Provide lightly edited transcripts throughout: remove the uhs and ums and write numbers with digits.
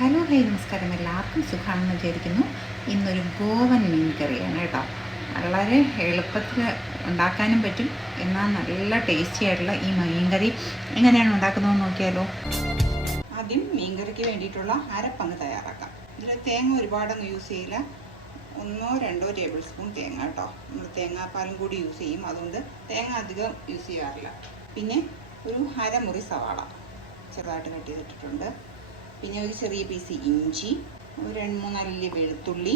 Hello നമസ്കാരം. എല്ലാവർക്കും സുഖമാണെന്ന് വിചാരിക്കുന്നു. ഇന്നൊരു ഗോവൻ മീൻ കറിയാണ് കേട്ടോ. വളരെ എളുപ്പത്തിൽ ഉണ്ടാക്കാനും പറ്റും, എന്നാൽ നല്ല ടേസ്റ്റി ആയിട്ടുള്ള ഈ മീൻ കറി എങ്ങനെയാണ് ഉണ്ടാക്കുന്നതെന്ന് നോക്കിയാലോ. ആദ്യം മീൻ കറിക്ക് വേണ്ടിയിട്ടുള്ള അരപ്പങ്ങ് തയ്യാറാക്കാം. ഇതിൽ തേങ്ങ ഒരുപാടൊന്നും യൂസ് ചെയ്യില്ല. 1-2 ടേബിൾ സ്പൂൺ തേങ്ങ കേട്ടോ. നമ്മൾ തേങ്ങാപ്പാലും കൂടി യൂസ് ചെയ്യും, അതുകൊണ്ട് തേങ്ങ അധികം യൂസ് ചെയ്യാറില്ല. പിന്നെ ഒരു അരമുറി സവാള ചെറുതായിട്ട് കട്ട് ചെയ്തിട്ടിട്ടുണ്ട്. പിന്നെ ഒരു ചെറിയ പീസ് ഇഞ്ചി, ഒരു 2-3 അല്ലി വെളുത്തുള്ളി,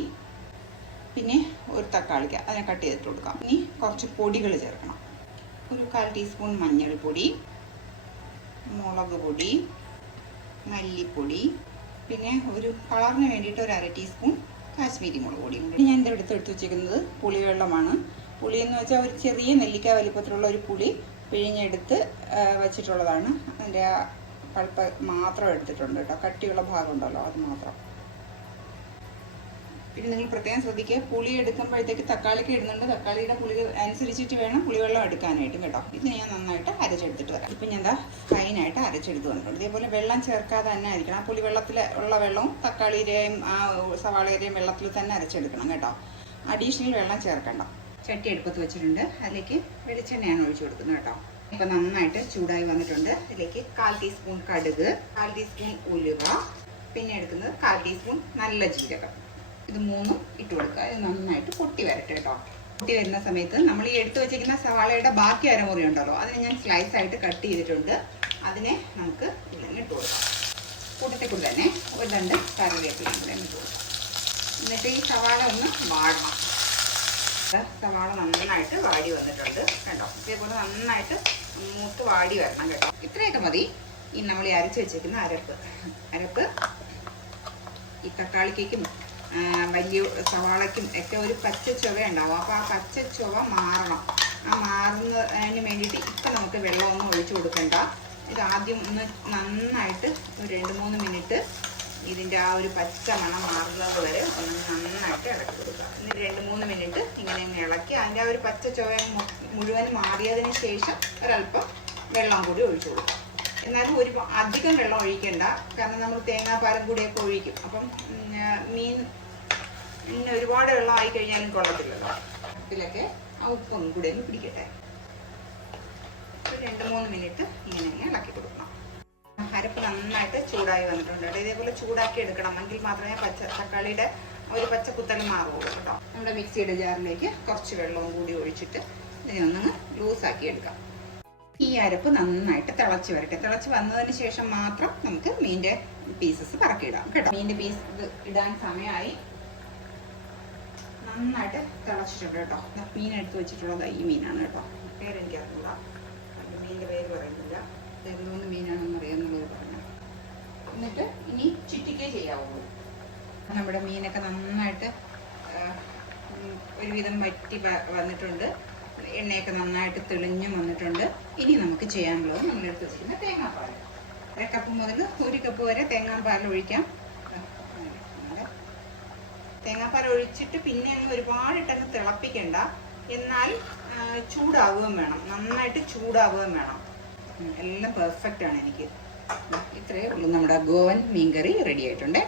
പിന്നെ ഒരു തക്കാളിക്ക അതിനെ കട്ട് ചെയ്തിട്ട് കൊടുക്കാം. ഇനി കുറച്ച് പൊടികൾ ചേർക്കണം. ഒരു 1/4 ടീസ്പൂൺ മഞ്ഞൾപ്പൊടി, മുളക് പൊടി, മല്ലിപ്പൊടി, പിന്നെ ഒരു കളറിന് വേണ്ടിയിട്ട് ഒരു 1/2 ടീസ്പൂൺ കാശ്മീരി മുളക് പൊടി. ഞാൻ എൻ്റെ എടുത്ത് വെച്ചിരിക്കുന്നത് പുളിവെള്ളമാണ്. പുളിയെന്ന് വെച്ചാൽ ഒരു ചെറിയ നെല്ലിക്ക വലിപ്പത്തിലുള്ള ഒരു പുളി പിഴിഞ്ഞെടുത്ത് വച്ചിട്ടുള്ളതാണ്. അതിൻ്റെ പൾപ്പ് മാത്രം എടുത്തിട്ടുണ്ട് കേട്ടോ. കട്ടിയുള്ള ഭാഗം ഉണ്ടല്ലോ, അത് മാത്രം. പിന്നെ നിങ്ങൾ പ്രത്യേകം ശ്രദ്ധിക്കുക, പുളി എടുക്കുമ്പോഴത്തേക്ക് തക്കാളിക്ക് ഇടുന്നുണ്ട്. തക്കാളിയുടെ പുളി അനുസരിച്ചിട്ട് വേണം പുളിവെള്ളം എടുക്കാനായിട്ടും കേട്ടോ. ഇത് ഞാൻ നന്നായിട്ട് അരച്ചെടുത്തിട്ട് വരാം. ഇപ്പം ഞാൻ എന്താ ഫൈനായിട്ട് അരച്ചെടുത്ത് വന്നിട്ടുണ്ട്. ഇതേപോലെ വെള്ളം ചേർക്കാതെ തന്നെ ആയിരിക്കണം. ആ പുളിവെള്ളത്തിൽ ഉള്ള വെള്ളവും തക്കാളിയുടെയും ആ സവാളയുടെയും വെള്ളത്തിൽ തന്നെ അരച്ചെടുക്കണം കേട്ടോ. അഡീഷണൽ വെള്ളം ചേർക്കണ്ട. ചട്ടി അടുപ്പത്ത് വെച്ചിട്ടുണ്ട്. അതിലേക്ക് വെളിച്ചെണ്ണയാണ് ഒഴിച്ചു കൊടുക്കുന്നത് കേട്ടോ. ഇപ്പം നന്നായിട്ട് ചൂടായി വന്നിട്ടുണ്ട്. ഇതിലേക്ക് 1/4 ടീസ്പൂൺ കടുക്, 1/4 ടീസ്പൂൺ ഉലുവ, പിന്നെ എടുക്കുന്നത് 1/4 ടീസ്പൂൺ നല്ല ജീരകം. ഇത് മൂന്നും ഇട്ട് കൊടുക്കുക. ഇത് നന്നായിട്ട് പൊട്ടി വരട്ടെ കേട്ടോ. പൊട്ടി വരുന്ന സമയത്ത് നമ്മൾ ഈ എടുത്തു വെച്ചിരിക്കുന്ന സവാളയുടെ ബാക്കി അരമുറി ഉണ്ടല്ലോ, അതിനെ ഞാൻ സ്ലൈസ് ആയിട്ട് കട്ട് ചെയ്തിട്ടുണ്ട്. അതിനെ നമുക്ക് ഇതിൽ ഇട്ട് കൊടുക്കാം. കൂട്ടത്തിൽ കൂടി തന്നെ ഒരു 2 കറിവേപ്പിലയും കൂടെ ഇട്ട് കൊടുക്കാം. എന്നിട്ട് ഈ സവാള ഒന്ന് വാടണം. സവാള നന്നായിട്ട് വാടി വന്നിട്ടുണ്ട് കേട്ടോ. ഇതേപോലെ നന്നായിട്ട് മൂത്ത് വാടി വരണം കേട്ടോ. ഇത്രയൊക്കെ മതി. ഈ നമ്മൾ ഈ അരച്ച് വെച്ചിരിക്കുന്ന അരപ്പ് ഈ തക്കാളിക്കും വലിയ സവാളയ്ക്കും ഒക്കെ ഒരു പച്ച ചുവ ഉണ്ടാവും. അപ്പോൾ ആ പച്ച ചുവ മാറണം. ആ മാറുന്നതിന് വേണ്ടിയിട്ട് ഇപ്പം നമുക്ക് വെള്ളമൊന്നും ഒഴിച്ചു കൊടുക്കണ്ട. ഇത് ആദ്യം ഒന്ന് നന്നായിട്ട് ഒരു 2-3 മിനിറ്റ് ഇതിൻ്റെ ആ ഒരു പച്ച മണം മാറുന്നത് വരെ ഒന്ന് നന്നായിട്ട് ഇളക്കി കൊടുക്കുക. എന്നിട്ട് 2-3 മിനിറ്റ് ഇങ്ങനെ ഇളക്കി അതിൻ്റെ ആ ഒരു പച്ച ചുവ മുഴുവൻ മാറിയതിന് ശേഷം ഒരല്പം വെള്ളം കൂടി ഒഴിച്ചു കൊടുക്കുക. എന്നാലും അധികം വെള്ളം ഒഴിക്കേണ്ട, കാരണം നമ്മൾ തേങ്ങാപ്പാലും കൂടിയൊക്കെ ഒഴിക്കും. അപ്പം മീൻ ഒരുപാട് വെള്ളം ആയി കഴിഞ്ഞാലും കൊള്ളത്തില്ലല്ലോ. ഇതിലൊക്കെ ആ ഉപ്പൊന്നും കൂടെ ഒന്ന് പിടിക്കട്ടെ. 2-3 മിനിറ്റ് ഇങ്ങനെ ഇളക്കി കൊടുക്കണം. അരപ്പ് നന്നായിട്ട് ചൂടായി വന്നിട്ടുണ്ട് കേട്ടോ. ഇതേപോലെ ചൂടാക്കി എടുക്കണം, എങ്കിൽ മാത്രമേ തക്കാളിയുടെ ഒരു പച്ച കുത്തൽ മാറുള്ളൂ കേട്ടോ. നമ്മുടെ മിക്സിയുടെ ജാറിലേക്ക് കുറച്ച് വെള്ളവും കൂടി ഒഴിച്ചിട്ട് ഇതിനെ ഒന്ന് ലൂസാക്കി എടുക്കാം. ഈ അരപ്പ് നന്നായിട്ട് തിളച്ച് വരട്ടെ. തിളച്ച് വന്നതിന് ശേഷം മാത്രം നമുക്ക് മീൻ്റെ പീസസ് പറക്കിയിടാം കേട്ടോ. മീൻ്റെ പീസ് ഇടാൻ സമയമായി. നന്നായിട്ട് തിളച്ചിട്ടുണ്ട് കേട്ടോ. മീൻ എടുത്ത് വെച്ചിട്ടുള്ളത് ഈ മീനാണ് കേട്ടോ. പേരെനിക്ക് അറിഞ്ഞൂടാ, മീനിൻ്റെ പേര് പറയുന്നില്ല. എന്തോന്ന് മീനാണെന്ന് അറിയാമെന്നുള്ളത് പറഞ്ഞു. എന്നിട്ട് ഇനി ചുറ്റിക്കേ ചെയ്യാവുള്ളൂ. നമ്മുടെ മീനൊക്കെ നന്നായിട്ട് ഒരുവിധം വറ്റി വന്നിട്ടുണ്ട്. എണ്ണയൊക്കെ നന്നായിട്ട് തെളിഞ്ഞു വന്നിട്ടുണ്ട്. ഇനി നമുക്ക് ചെയ്യാനുള്ളത് നമ്മളെടുത്ത് വെച്ചിരിക്കുന്ന തേങ്ങാപ്പാൽ. 1 കപ്പ് മുതൽ 1 കപ്പ് വരെ തേങ്ങാപ്പാൽ ഒഴിക്കാം. തേങ്ങാപ്പാൽ ഒഴിച്ചിട്ട് പിന്നെ അങ്ങ് ഒരുപാടിട്ടങ്ങ് തിളപ്പിക്കണ്ട. എന്നാൽ ചൂടാവുകയും വേണം, നന്നായിട്ട് ചൂടാവുകയും വേണം. എല്ലാം പെർഫെക്റ്റ് ആണ് എനിക്ക്. ഇത്രയേ ഉള്ളൂ. നമ്മുടെ ഗോവൻ മീൻകറി റെഡി ആയിട്ടുണ്ട്.